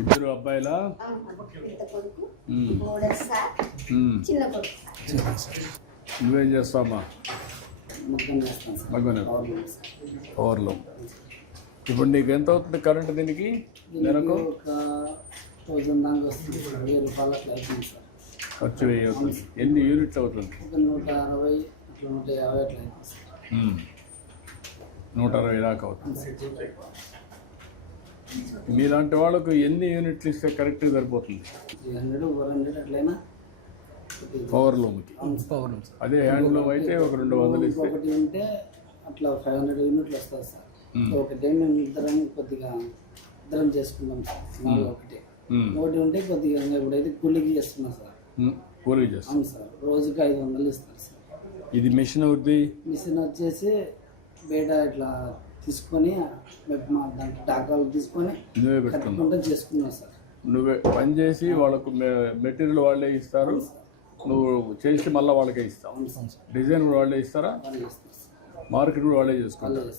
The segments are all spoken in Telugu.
ఇద్దరు అబ్బాయిలా? నువ్వేం చేస్తావమ్మా? మగ్గనే ఓవర్లో ఇప్పుడు నీకు ఎంత అవుతుంది కరెంట్ దీనికి? నెలకు? ఖర్చు వెయ్యి అవుతుంది. ఎన్ని యూనిట్లు అవుతుంది? నూట అరవై నూట యాభై. నూట అరవై దాకా అవుతుంది. మీలాంటి వాళ్ళకు ఎన్ని యూనిట్లు ఇస్తే కరెక్ట్గా సరిపోతుంది? త్రీ హండ్రెడ్ ఫోర్ హండ్రెడ్ అట్లయినా పవర్ లూమ్కి పవర్ అదే హ్యాండ్ లూమ్ అయితే ఒక రెండు వందలు ఇస్తే. ఒకటి ఉంటే అట్లా ఫైవ్ హండ్రెడ్ యూనిట్లు వస్తుంది సార్. ఒకటే మేము ఇద్దరం కొద్దిగా ఇద్దరం చేసుకుంటాం సార్. ఒకటి. ఒకటి ఉంటే కొద్దిగా ఇప్పుడైతే కూలికి చేస్తున్నాం సార్. ఉమ్. కూలీ చేస్తాం అవును సార్. రోజుకి ఐదు వందలు ఇస్తారు సార్. ఇది మెషిన్ అవుద్ది మిషన్ వచ్చేసి బయట ఇట్లా తీసుకొని దాంట్లో తీసుకొని నువ్వే పెట్టుకున్నావు. కట్టుకుంటూ చేసుకున్నాం సార్. నువ్వే పని చేసి వాళ్ళకు మెటీరియల్ వాళ్ళే ఇస్తారు. నువ్వు చేసి మళ్ళీ వాళ్ళకే ఇస్తావు. డిజైన్ కూడా వాళ్ళే ఇస్తారా? మార్కెట్ కూడా వాళ్ళే చేసుకుంటారు.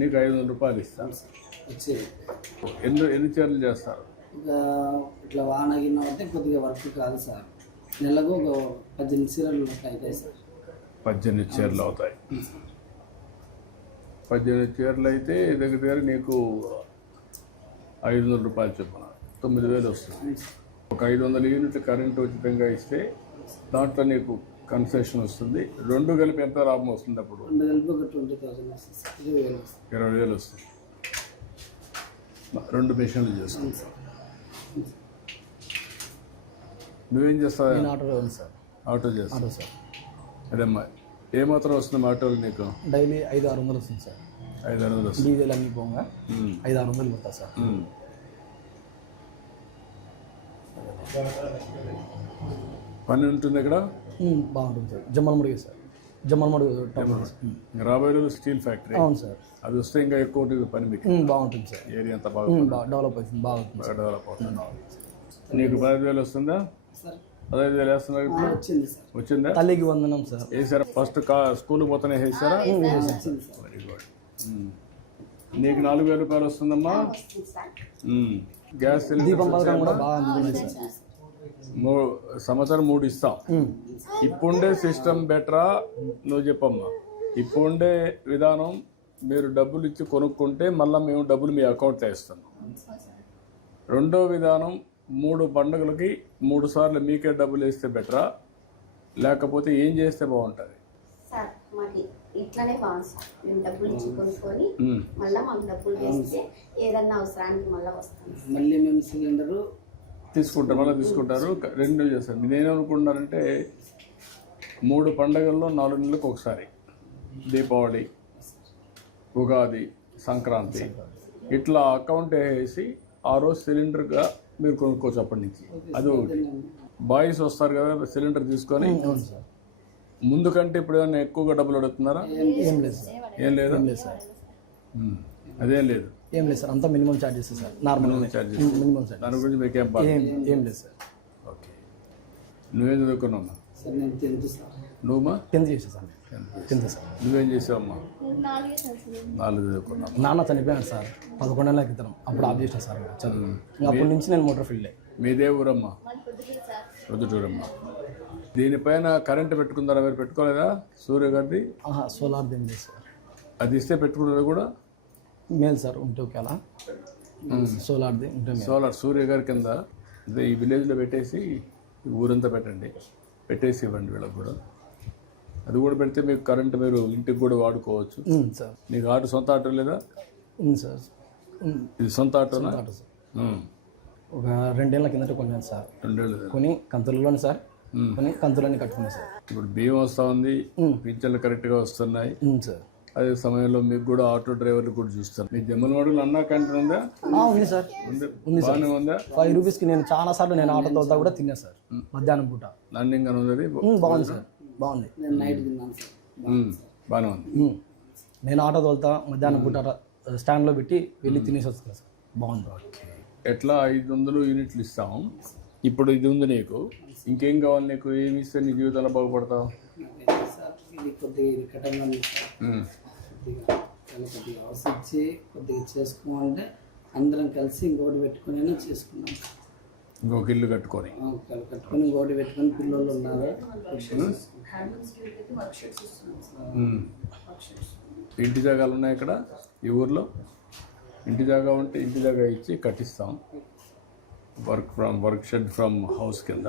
నీకు ఐదు వందల రూపాయలు ఇస్తాను ఎన్ని ఎన్ని చీరలు చేస్తారు? ఇట్లా వాన గిన్న అయితే కొద్దిగా వర్క్ కాదు సార్. నెలకు ఒక పద్దెనిమిది అట్లా అవుతాయి సార్. పద్దెనిమిది చీరలు అవుతాయి. పద్దెనిమిది చీరలు అయితే దగ్గర దగ్గర నీకు ఐదు వందల రూపాయలు చొప్పున? తొమ్మిది వేలు వస్తుంది. ఒక ఐదు వందల యూనిట్ కరెంట్ ఉచితంగా ఇస్తే దాంట్లో నీకు కన్సెషన్ వస్తుంది. రెండు కలిపి ఎంత లాభం వస్తుంది అప్పుడు? ఇరవై వేలు వస్తుంది. రెండు మిషన్లు సార్. నువ్వేం చేస్తావు ఆటో డ్రైవర్ సార్. ఆటో చేస్తావు? Auto sir. అదేమ్మా ఏమాత్రం వస్తుంది ఆటోలు నీకు? డైలీ ఐదు ఆరు వందలు వస్తుంది సార్. ఐదు ఆరు వందలు వస్తుంది. డీజిల్ అన్ని పోగా. ఐదు ఆరు వందలు పడతా సార్. పని ఉంటుంది ఇక్కడ? బాగుంటుంది సార్. జమ్మలమడుగు సార్. జమ్మలమడుగు రాబోయే రోజు స్టీల్ ఫ్యాక్టరీ. అవును సార్. అది వస్తే ఇంకా ఎక్కువ ఉంటుంది పని మీకు. బాగుంటుంది సార్. ఏరియా అంతా బాగా డెవలప్ అవుతుంది బాగుంటుంది బాగా డెవలప్ అవుతుంది. నీకు పదహైదు వేలు వస్తుందా? సార్ పదహైదు వేలు వేస్తున్నారు ఇప్పుడు? వచ్చింది సార్. వచ్చిందా? తల్లికి వందనం సార్. వేసారా ఫస్ట్ కా స్కూల్కి పోతానే వేసారా వెరీ గుడ్ నీకు నాలుగు వేల రూపాయలు వస్తుందమ్మా? ఉమ్. గ్యాస్ దీపం సిలిండర్ పథకం కూడా బాగా అందుతుంది సార్. మూ సంవత్సరం మూడు ఇస్తాం. ఉమ్, ఇప్పుండే సిస్టమ్ బెటరా? నువ్వు చెప్పమ్మా. ఇప్పుండే విధానం మీరు డబ్బులు ఇచ్చి కొనుక్కుంటే మళ్ళీ మేము డబ్బులు మీ అకౌంట్లో ఇస్తున్నాం రెండో విధానం మూడు పండుగలకి మూడు సార్లు మీకే డబ్బులు వేస్తే బెటరా? లేకపోతే ఏం చేస్తే బాగుంటుంది? సార్ మాకు ఇట్లానే బాగుంది సార్. మేము డబ్బులు ఇచ్చి కొనుక్కొని ఉమ్. మళ్ళీ మాకు డబ్బులు వేస్తే ఏదన్నా అవసరానికి మళ్ళీ వస్తుంది మళ్ళీ మేము సిలిండరు తీసుకుంటారు మళ్ళీ తీసుకుంటారు. రెండు చేస్తారు. నేనేమనుకుంటున్నానంటే మూడు పండగల్లో నాలుగు నెలలకు ఒకసారి. దీపావళి ఉగాది సంక్రాంతి. ఇట్లా అకౌంట్ వేసి ఆ రోజు సిలిండర్గా మీరు కొనుక్కోవచ్చు అప్పటి నుంచి. అది ఒకటి. బాయ్స్ వస్తారు కదా సిలిండర్ తీసుకొని అవును సార్. ముందు కంటే ఇప్పుడు ఏమైనా ఎక్కువగా డబ్బులు అడుగుతున్నారా? ఏం లేదు సార్. ఏం లేదా ఏం లేదు? సార్. అదేం లేదు. ఏం లేదు సార్. అంతా minimum charges sir. Normal charges. Minimum charges దాని గురించి మీకేం బాధ? ఏం ఏం లేదు సార్. ఓకే. నువ్వేం చదువుకున్నావు సార్ నేను సార్. నువ్వుమా టెన్త్ చేసా సార్. Tenth sir. నువ్వేం చేసావమ్మా? నాలుగు నాన్న చనిపోయాడు సార్. పదకొండేళ్ళ క్రితం. అప్పుడు ఆఫ్ చేసిన సార్ నేను చదువు. అప్పటి నుంచి నేను మోటార్ ఫీల్డ్ మీదే ఊరమ్మా పొద్దుటూరమ్మా. దీనిపైన కరెంట్ పెట్టుకుందారా మీరు పెట్టుకోలేదా? సూర్య గారిది? ఆహా సోలార్ దేం లేదు సార్. అది ఇస్తే పెట్టుకున్నది కూడా? మేలు సార్ ఉంటే ఓకే అలా సోలార్ది ఉంటే మేలు. సోలార్ సూర్య గారి కింద అదే ఈ విలేజ్లో పెట్టేసి ఊరంతా పెట్టండి. పెట్టేసి ఇవ్వండి వీళ్ళకి కూడా. అది కూడా పెడితే మీకు కరెంట్ మీరు ఇంటికి కూడా వాడుకోవచ్చు. సార్. నీకు ఆటో సొంత ఆటో లేదా? ఉంది సార్. ఉంది ఇది సొంత ఆటోనా ఆటో సార్. ఉమ్. ఒక రెండేళ్ళ కిందట కొన్నాను సార్. రెండేళ్ళు కొని కంతులలోనే సార్. కొని కంతులన్నీ కట్టుకున్నాను సార్. ఇప్పుడు బియ్యం వస్తూ ఉంది. పింఛన్లు కరెక్ట్గా వస్తున్నాయి. ఉంది సార్. అదే సమయంలో మీకు కూడా ఆటో డ్రైవర్లు కూడా చూస్తారు. మీ జమ్మలవాడలో అన్నా క్యాంటీన్ ఉందా? ఆ, ఉంది సార్. ఉంది. బాగానే ఉందా? ఫైవ్ రూపీస్కి నేను చాలా సార్లు నేను ఆటో తోలుతా కూడా తిన్నా సార్. మధ్యాహ్నం పూట. రన్నింగ్ అని ఉంది అది? ఉమ్, బాగుంది సార్. బాగుంది. నేను నైట్ తిన్నాను సార్. బాగానే ఉంది. నేను ఆటో తోలుతా మధ్యాహ్నం పూట స్టాండ్లో పెట్టి వెళ్ళి తినేసి వస్తాను సార్. బాగుంది. ఎట్లా ఐదు వందలు యూనిట్లు ఇస్తాం ఇప్పుడు ఇది ఉంది నీకు. ఇంకేం కావాలి నీకు? ఏమి ఇస్తే నీ జీవితంలో బాగుపడతావు? నాకైతే సార్ ఇది కొద్దిగా ఇరకటంగా ఉంది సార్. ఉమ్. కొద్దిగా ఒకవేళ కొద్దిగా హౌస్ ఇచ్చి కొద్దిగా చేసుకోమంటే అందరం కలిసి ఇంకోటి పెట్టుకుని చేసుకున్నాం ఇంకొక ఇల్లు కట్టుకొని. కట్టుకొని ఇంకోటి పెట్టుకొని పిల్లలు ఉన్నారు. ఇంటి జాగాలు ఉన్నాయి ఇక్కడ ఈ ఊర్లో. ఇంటి జాగా ఉంటే ఇంటి జాగా ఇచ్చి కట్టిస్తాం. Work from work shed from house కింద.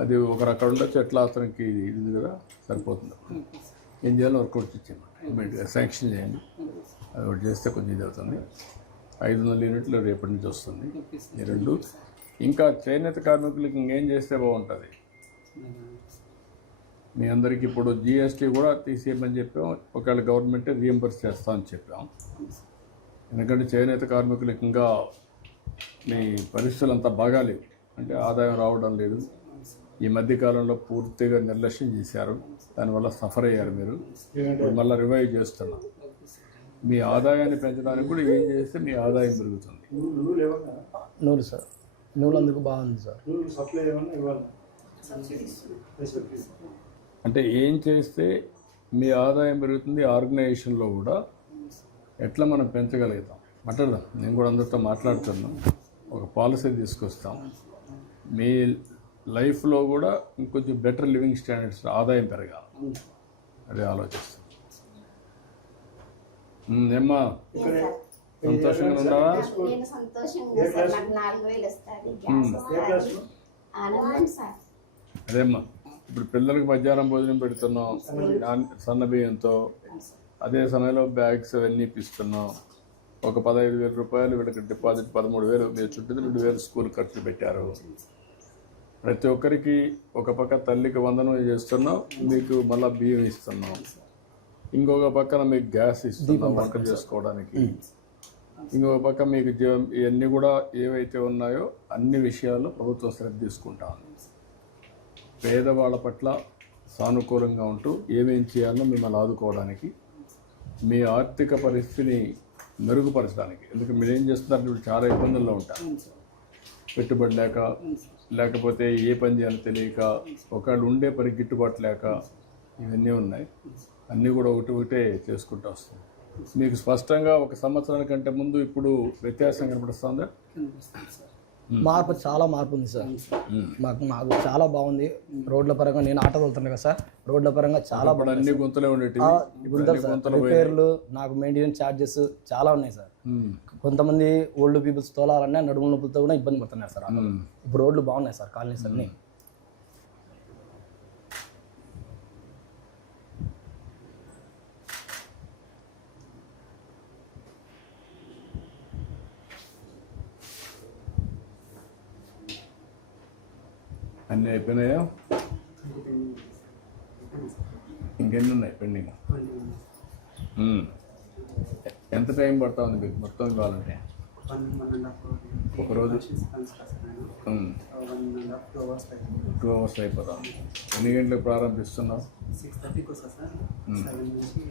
అది ఒకరు అక్కడ ఉండొచ్చు ఎట్లా అతనికి ఇది కదా సరిపోతుంది. ఏం చేయాలో వర్కౌట్ ఇచ్చాను ఇమీడియట్గా శాంక్షన్ చేయండి. అది ఒకటి చేస్తే కొంచెం ఇది అవుతుంది. ఐదు వందల యూనిట్లు రేపటి నుంచి వస్తుంది. ఈ రెండు ఇంకా చేనేత కార్మికులకి ఇంకేం చేస్తే బాగుంటుంది? మీ అందరికీ ఇప్పుడు జిఎస్టీ కూడా తీసేయమని చెప్పాం. ఒకవేళ గవర్నమెంట్ రియంబర్స్ చేస్తామని చెప్పాం. ఎందుకంటే చేనేత కార్మికులకు ఇంకా మీ పరిస్థితులు అంతా బాగాలేవు. అంటే ఆదాయం రావడం లేదు. ఈ మధ్య కాలంలో పూర్తిగా నిర్లక్ష్యం చేశారు. దానివల్ల సఫర్ అయ్యారు మీరు. ఇప్పుడు మళ్ళీ రివైవ్ చేస్తున్నాం. మీ ఆదాయాన్ని పెంచడానికి కూడా ఏం చేస్తే మీ ఆదాయం పెరుగుతుంది? నూరు సార్. నూలు అందుకు బాగుంది సార్ అంటే ఏం చేస్తే మీ ఆదాయం పెరుగుతుంది ఆర్గనైజేషన్లో కూడా ఎట్లా మనం పెంచగలుగుతాం? మాట్లాడదాం నేను కూడా అందరితో మాట్లాడుతున్నాను ఒక పాలసీ తీసుకొస్తాం. మీ లైఫ్లో కూడా ఇంకొంచెం బెటర్ లివింగ్ స్టాండర్డ్స్ ఆదాయం పెరగాలి. అదే ఆలోచిస్తాం ఏమ్మా? సంతోషంగా ఉన్నావా? నేను సంతోషంగా సార్ నాకు నాలుగు వేలు వస్తుంది గ్యాస్ వస్తుంది. ఆనందం సార్. అదేమ్మా ఇప్పుడు పిల్లలకి మధ్యాహ్నం భోజనం పెడుతున్నాం నాన్- సన్న బియ్యంతో అదే సమయంలో బ్యాగ్స్ అవన్నీ ఇప్పిస్తున్నాం. ఒక పదహైదు వేల రూపాయలు వీళ్ళకి డిపాజిట్ పదమూడు వేలు. మీరు చుట్టూ రెండు వేలు స్కూల్ ఖర్చులు పెట్టారు. ప్రతి ఒక్కరికి ఒక పక్క తల్లికి వందనం చేస్తున్నాం మీకు మళ్ళీ బియ్యం ఇస్తున్నాం. ఇంకొక పక్కన మీకు గ్యాస్ ఇస్తున్నాం వంట చేసుకోవడానికి. ఇంకొక పక్క మీకు ఇవన్నీ కూడా ఏవైతే ఉన్నాయో అన్ని విషయాల్లో ప్రభుత్వం శ్రద్ధ తీసుకుంటా ఉంది. పేదవాళ్ళ పట్ల సానుకూలంగా ఉంటూ ఏమేం చేయాలో మిమ్మల్ని ఆదుకోవడానికి మీ ఆర్థిక పరిస్థితిని మెరుగుపరచడానికి. ఎందుకంటే మీరు ఏం చేస్తున్నారు? ఇప్పుడు చాలా ఇబ్బందుల్లో ఉంటారు. పెట్టుబడి లేక లేకపోతే ఏ పని చేయాలో తెలియక ఒకళ్ళు ఉండే పని గిట్టుబాటు లేక ఇవన్నీ ఉన్నాయి. అన్నీ కూడా ఒకటి ఒకటే చేసుకుంటూ వస్తాం మీకు స్పష్టంగా ఒక సంవత్సరానికంటే ముందు ఇప్పుడు వ్యత్యాసం కనపడుస్తుందా? మార్పు చాలా మార్పు ఉంది సార్. మాకు మాకు చాలా బాగుంది. రోడ్ల పరంగా నేను ఆటో వెళ్తాను కదా సార్. రోడ్ల పరంగా చాలా అన్ని గుంతలే సార్. పోయి రిపేర్లు నాకు మెయింటెనెన్స్ ఛార్జెస్ చాలా ఉన్నాయి సార్. కొంతమంది ఓల్డ్ పీపుల్స్ తోలాలన్నా నడుము నొప్పులతో కూడా ఇబ్బంది పడుతున్నారు సార్. ఇప్పుడు రోడ్లు బాగున్నాయి సార్ కాలనీస్ అన్ని. అన్నీ అయిపోయినాయా? ఇంకెన్ని ఉన్నాయి పెండింగ్ ఎంత టైం పడతా ఉంది మీకు మొత్తం కావాలంటే ఒకరోజు టూ అవర్స్ అయిపోతాం ఎన్ని గంటలకు ప్రారంభిస్తున్నావు? సెవెన్కి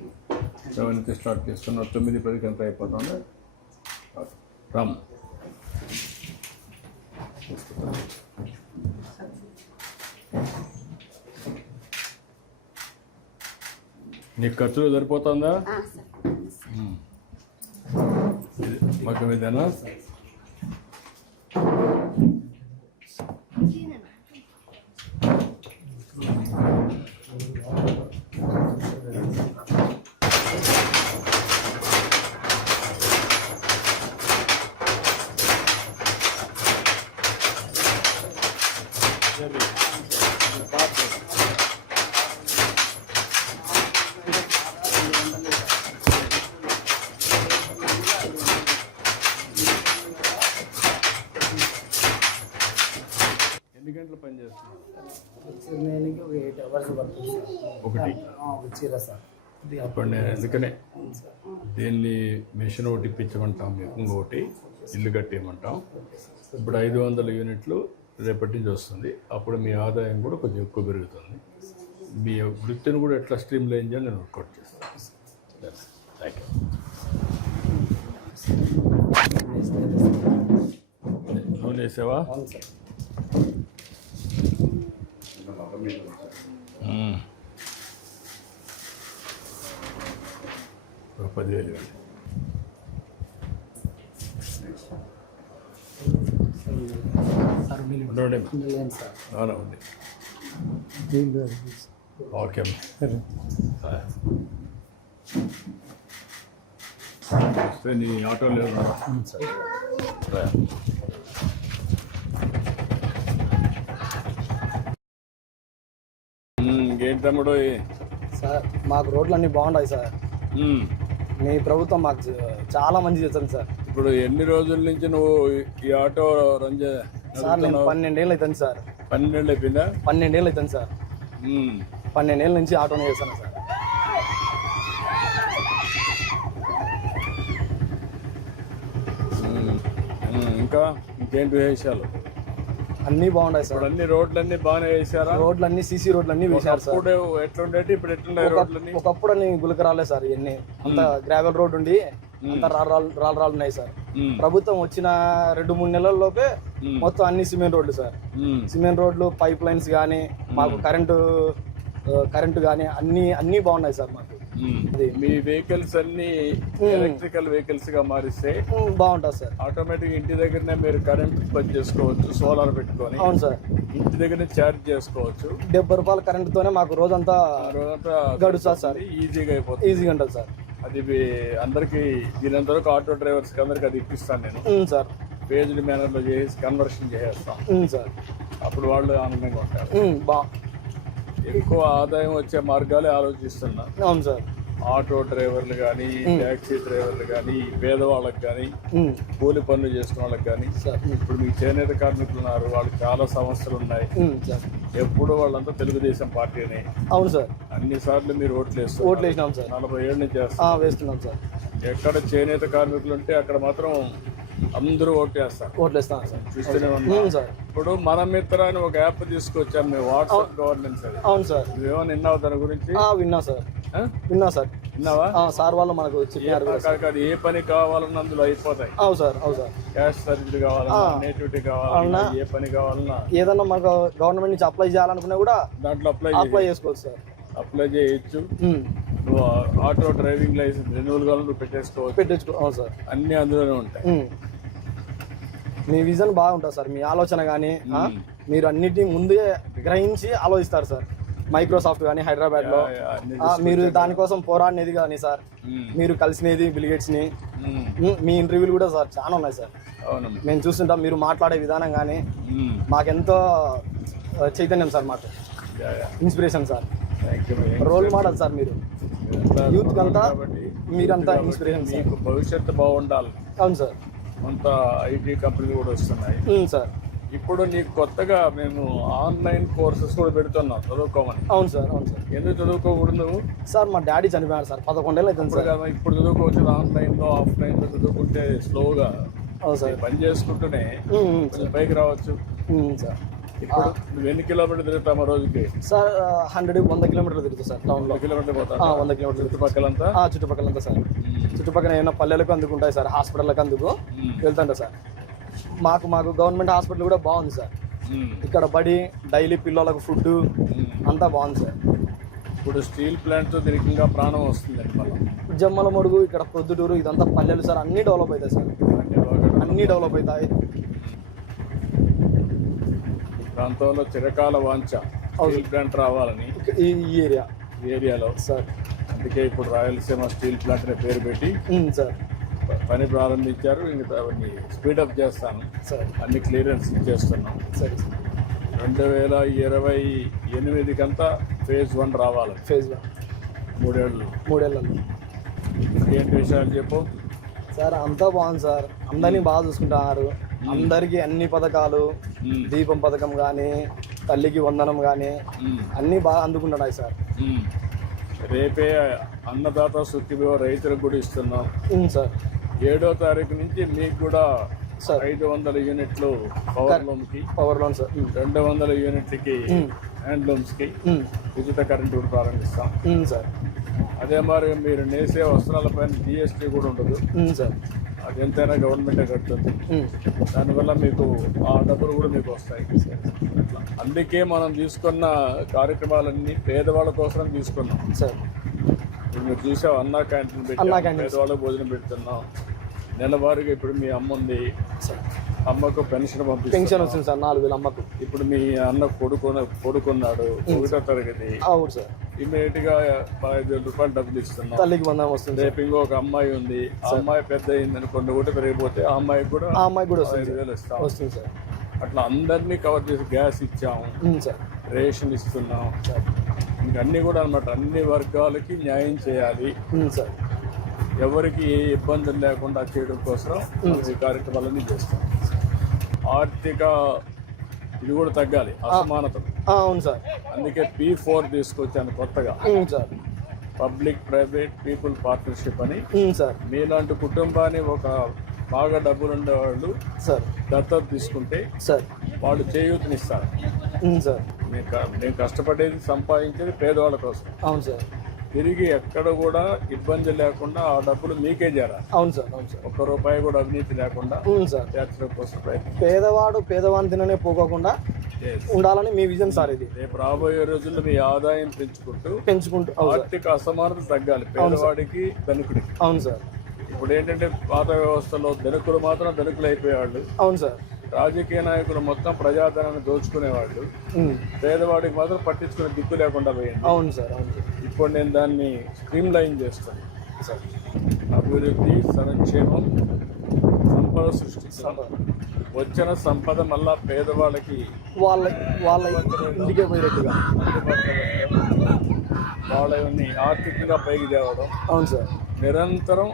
సెవెన్ నుంచి స్టార్ట్ చేస్తున్నావు. తొమ్మిది పదికి ఎంత అయిపోతుంది? రామ్. నీకు ఖర్చులు సరిపోతుందా? మొత్తం ఇదేనా సార్ ఒకటి. ఆ, ఒక చీర సార్. ఇది అప్పుడు నేను అందుకనే దీన్ని? మిషన్ ఒకటి ఇప్పించమంటాం మీకు ఇంకొకటి ఇల్లు కట్టేయమంటాం. ఇప్పుడు ఐదు వందల యూనిట్లు రేపటి నుంచి వస్తుంది. అప్పుడు మీ ఆదాయం కూడా కొంచెం ఎక్కువ పెరుగుతుంది. మీ వృత్తిని కూడా ఎట్లా స్ట్రీమ్ లైన్ చేయాలి నేను వర్కౌట్ చేస్తాను. థ్యాంక్ యూ నూనె వేసావా. ఒక పదివేలు ఇవ్వండి. మీరు లేదు సార్ ఓకే వస్తే నీ ఆటోలో రా. ఇంకేంటి తమ్ముడు సార్ మాకు రోడ్లు అన్నీ బాగున్నాయి సార్. మీ ప్రభుత్వం మాకు చాలా మంచి చేస్తుంది సార్. ఇప్పుడు ఎన్ని రోజుల నుంచి నువ్వు ఈ ఆటో రన్ చే సార్ నేను? పన్నెండేళ్ళు అవుతుంది సార్. పన్నెండేళ్ళు అయిపోయిందా? పన్నెండేళ్ళు అవుతుంది సార్. పన్నెండేళ్ళ నుంచి ఆటోనే చేస్తాను సార్. ఇంకా ఇంకేంటి విశేషాలు? అన్నీ బాగున్నాయి సార్. ఇప్పుడు అన్ని రోడ్లన్నీ బాగానే వేసారా రోడ్లు అన్నీ సీసీ రోడ్లు అన్నీ వేశారు సార్. అప్పుడు ఎట్లుండేటి? ఇప్పుడు ఎట్లున్నాయి రోడ్లన్నీ? ఒకప్పుడు అని గులకరాలే సార్ ఇవన్నీ అంత గ్రావెల్ రోడ్ ఉండి అంత రాళ్ళు రాళ్ళు ఉన్నాయి సార్. ప్రభుత్వం వచ్చిన రెండు మూడు నెలల్లోపే మొత్తం అన్ని సిమెంట్ రోడ్లు సార్. సిమెంట్ రోడ్లు పైప్ లైన్స్ కానీ మాకు కరెంటు కరెంటు కానీ అన్ని అన్నీ బాగున్నాయి సార్ మాకు. మీ వెహికల్స్ అన్ని ఎలక్ట్రికల్ వెహికల్స్గా మారిస్తే బాగుంటుంది సార్. ఆటోమేటిక్ ఇంటి దగ్గరనే మీరు కరెంట్ ఉత్పత్తి చేసుకోవచ్చు సోలార్ పెట్టుకొని. అవును సార్. ఇంటి దగ్గరనే ఛార్జ్ చేసుకోవచ్చు. డెబ్బై రూపాయల కరెంటుతోనే మాకు రోజంతా రోజంతా గడుస్తుంది సార్. ఈజీగా అయిపోతుంది. ఈజీగా ఉంటుంది సార్. అది మీ అందరికి దీనంత వరకు ఆటో డ్రైవర్స్ అందరికి అది ఇప్పిస్తాను నేను. సార్. పేజ్డ్ మేనర్లో చేసి కన్వర్షన్ చేసేస్తాం. సార్. అప్పుడు వాళ్ళు ఆనందంగా ఉంటారు. బా ఎక్కువ ఆదాయం వచ్చే మార్గాలే ఆలోచిస్తున్నా. అవును సార్. ఆటో డ్రైవర్లు కానీ ట్యాక్సీ డ్రైవర్లు కానీ పేదవాళ్ళకి కానీ కూలి పనులు చేసుకున్న వాళ్ళకి కానీ ఇప్పుడు మీకు చేనేత కార్మికులు ఉన్నారు వాళ్ళకి చాలా సమస్యలు ఉన్నాయి ఎప్పుడు వాళ్ళంతా తెలుగుదేశం పార్టీనే. అవును సార్. అన్ని సార్లు మీరు ఓట్లు వేస్తారు ఓట్లు వేసినాం సార్. నలభై ఏళ్ళ నుంచి వేస్తున్నాం సార్. ఎక్కడ చేనేత కార్మికులు ఉంటే అక్కడ మాత్రం అందరూ ఓట్లు వేస్తారు ఓట్లు వేస్తున్నాం సార్. సార్. ఇప్పుడు మన మిత్ర అని ఒక యాప్ తీసుకొచ్చాం మేము వాట్సాప్ గవర్నెన్స్ అవును సార్. నువ్వేమో విన్నావు దాని గురించి? విన్నా సార్? విన్నా సార్. విన్నావా? సార్ వాళ్ళు మనకు చెప్పారు ఏ పని కావాలన్నా అందులో అయిపోతాయి. అవును సార్. అవును సార్. క్యాష్ సర్వీస్ కావాలన్నా నేటివిటీ కావాలన్నా ఏ పని కావాలన్నా. ఏదన్నా మనకు గవర్నమెంట్ నుంచి అప్లై చేయాలనుకున్నా కూడా దాంట్లో అప్లై అప్లై చేసుకోవచ్చు సార్. అప్లై చేయొచ్చు. నువ్వు ఆటో డ్రైవింగ్ లైసెన్స్ రెన్యువల్ కావాలని నువ్వు పెట్టేసుకోవచ్చు. పెట్టించుకో అవును సార్. అన్ని అందులోనే ఉంటాయి. ఉమ్. మీ విజన్ బాగుంటుంది సార్. మీ ఆలోచన కానీ మీరు అన్నిటి ముందే గ్రహించి ఆలోచిస్తారు సార్. మైక్రోసాఫ్ట్ కానీ హైదరాబాద్లో. అన్ని ఆ, మీరు దానికోసం పోరాడినది కానీ సార్. ఉమ్, మీరు కలిసినది బిలిగేట్స్ని ఉమ్, మీ ఇంటర్వ్యూలు కూడా సార్ చాలా ఉన్నాయి సార్. అవునమ్మా మేము చూస్తుంటాం మీరు మాట్లాడే విధానం కానీ ఉమ్, మాకెంతో ఆ, చైతన్యం సార్ మాకు. Yeah, yeah. Inspiration sir. Role model sir మీరు. యూత్ అంతా మీరంతా ఇన్స్పిరేషన్ మీకు భవిష్యత్తు బాగుండాలి. అవును సార్ కొంత ఐటీ కంపెనీలు కూడా వస్తున్నాయి. సార్ ఇప్పుడు నీకు కొత్తగా మేము ఆన్లైన్ కోర్సెస్ కూడా పెడుతున్నాం చదువుకోమని. అవును సార్ అవును సార్ ఎందుకు చదువుకోకూడదు సార్ మా డాడీ చనిపోయారు సార్ పదకొండేళ్ళు అవుతుంది ఇప్పుడు సార్ కదా ఇప్పుడు చదువుకోవచ్చు ఆన్లైన్లో ఆఫ్లైన్లో చదువుకుంటే స్లోగా. అవును సార్ పని చేసుకుంటూనే పైకి రావచ్చు. సార్ ఇప్పుడు నువ్వు ఎన్ని కిలోమీటర్లు తిరుగుతావు ఆ రోజుకి? సార్ హండ్రెడ్ వంద కిలోమీటర్లు తిరుగుతుంది సార్ టౌన్లో కిలోమీటర్ ఆ, పోతావు వంద కిలోమీటర్లు చుట్టుపక్కలంతా? ఆ, చుట్టుపక్కలంతా సార్. చుట్టుపక్కల ఏమైనా పల్లెలకు అందుకుంటాయి సార్ హాస్పిటల్కి అందుకు. వెళ్తుంటా సార్. మాకు మాకు గవర్నమెంట్ హాస్పిటల్ కూడా బాగుంది సార్. ఇక్కడ బడి డైలీ పిల్లలకు ఫుడ్. అంతా బాగుంది సార్. ఇప్పుడు స్టీల్ ప్లాంట్తో దీనికి ఇంకా ప్రాణం వస్తుందండి మళ్ళీ. జమ్మల మడుగు ఇక్కడ ప్రొద్దుటూరు ఇదంతా పల్లెలు సార్ అన్నీ డెవలప్ అవుతాయి సార్. అన్ని డెవలప్ అవుతాయి. ప్రాంతంలో చిరకాల వాంఛ స్టీల్ ప్లాంట్ రావాలని ఈ ఏరియా. ఈ ఏరియాలో. సార్. అందుకే ఇప్పుడు రాయలసీమ స్టీల్ ప్లాంట్ అనే పేరు పెట్టి సార్. పని ప్రారంభించారు. ఇంకా అవన్నీ స్పీడప్ చేస్తాను. సార్. అన్ని క్లియరెన్స్ ఇచ్చేస్తున్నాం. సరే సార్. రెండు వేల ఇరవై ఎనిమిదికంతా ఫేజ్ వన్ రావాలి. Phase one. మూడేళ్ళు. మూడేళ్ళలో. ఇంకేంటి విషయాలు చెప్పు? సార్ అంతా బాగుంది సార్. అందరినీ బాగా చూసుకుంటున్నారు. అందరికీ అన్ని పథకాలు దీపం పథకం కానీ తల్లికి వందనం కానీ అన్నీ బాగా అందుకుంటున్నాయి సార్. రేపే అన్నదాత సుఖిభో రైతులకు కూడా ఇస్తున్నాం. సార్. ఏడో తారీఖు నుంచి మీకు కూడా సార్. ఐదు వందల యూనిట్లు పవర్ లూమ్కి పవర్ లోన్ సార్. రెండు వందల యూనిట్లకి హ్యాండ్లూమ్స్కి ఉమ్, ఉచిత కరెంటు కూడా ప్రారంభిస్తాం. సార్. అదే మరి మీరు నేసే వస్త్రాలపైన జిఎస్టీ కూడా ఉండదు. సార్. ఎంతైనా గవర్నమెంటే కడుతుంది. ఉమ్, దానివల్ల మీకు ఆ డబ్బులు కూడా మీకు వస్తాయి. అందుకే మనం తీసుకున్న కార్యక్రమాలన్నీ పేదవాళ్ళ కోసం తీసుకున్నాం. సార్. మీరు చూసావు అన్నా క్యాంటీన్ పెట్టాం. పేదవాళ్ళకి భోజనం పెడుతున్నాం. నెలవారీగా ఇప్పుడు మీ అమ్మ ఉంది. అమ్మకు పెన్షన్ పంపిస్తున్నాం. పెన్షన్ వస్తుంది సార్ నాలుగు వేలు అమ్మకు. ఇప్పుడు మీ అన్న కొడుకున్న కొడుకున్నాడు. ఒకటో తరగతి. అవును సార్. ఇమీడియట్గా పదహైదు వేల రూపాయలు డబ్బులు ఇస్తున్నాం. తల్లికి బంధం వస్తుంది. సార్. రేపు ఇంకొక అమ్మాయి ఉంది. ఆ అమ్మాయి పెద్ద అయింది అనుకోండి ఒకటి పెరిగిపోతే ఆ అమ్మాయికి కూడా ఆ అమ్మాయికి కూడా వస్తుంది ఐదు సార్. వేలు ఇస్తాం. వస్తుంది సార్. అట్లా అందరినీ కవర్ చేసి గ్యాస్ ఇచ్చాము. ఉమ్, సార్. రేషన్ ఇస్తున్నాం. ఇంకా అన్ని కూడా అనమాట అన్ని వర్గాలకి న్యాయం చేయాలి. ఉమ్, సార్. ఎవరికి ఏ ఇబ్బందులు లేకుండా చేయడం కోసం మనం ఈ కార్యక్రమాలన్నీ చేస్తాం. ఆర్థిక ఇది కూడా తగ్గాలి. అసమానతలు అవును సార్. అందుకే పీ ఫోర్ తీసుకొచ్చాను కొత్తగా. Sir. Public private people partnership అని. సార్. మీలాంటి కుటుంబాన్ని ఒక బాగా డబ్బులు ఉండేవాళ్ళు సార్. దత్తత తీసుకుంటే సార్. వాళ్ళు చేయూతనిస్తారు. సార్. నేను కష్టపడేది సంపాదించేది పేదవాళ్ళ కోసం. అవును సార్. తిరిగి ఎక్కడ కూడా ఇబ్బంది లేకుండా ఆ డబ్బులు మీకే చేరాలి. అవును సార్ అవును సార్. ఒక్క రూపాయి కూడా అవినీతి లేకుండా సార్. చేర్చడం కోసం ప్రయత్నం పేదవాడు పేదవాని తిననే పోకోకుండా. ఉండాలని మీ విజన్ సార్ ఇది. రేపు రాబోయే రోజుల్లో మీ ఆదాయం పెంచుకుంటూ పెంచుకుంటూ ఆర్థిక అసమానత తగ్గాలి. పేదవాడికి ధనికుడికి. అవును సార్. ఇప్పుడు ఏంటంటే పాత వ్యవస్థలో ధనికులు మాత్రం ధనికులు అయిపోయేవాళ్ళు. అవును సార్. రాజకీయ నాయకులు మొత్తం ప్రజాధనాన్ని దోచుకునేవాళ్ళు. పేదవాడికి మాత్రం పట్టించుకునే దిక్కు లేకుండా పోయింది. అవును సార్ అవును సార్. ఇప్పుడు నేను దాన్ని స్ట్రీమ్ లైన్ చేస్తాను. సార్. అభివృద్ధి సంక్షేమం సంపద సృష్టిస్తాం వచ్చిన సంపద మళ్ళా పేదవాళ్ళకి వాళ్ళ వాళ్ళ ఇంటికే పోయినట్టుగా వాళ్ళని ఆర్థికంగా పైకి తేవడం అవును సార్. నిరంతరం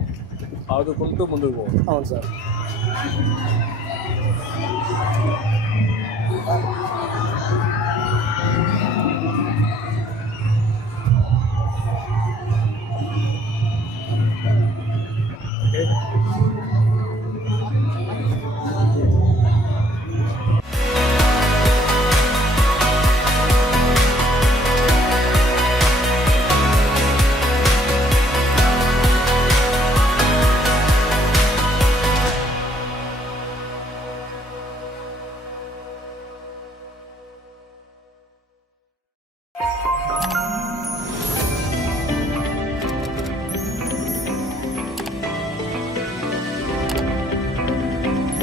ఆదుకుంటూ ముందుకు పోవడం. అవును సార్.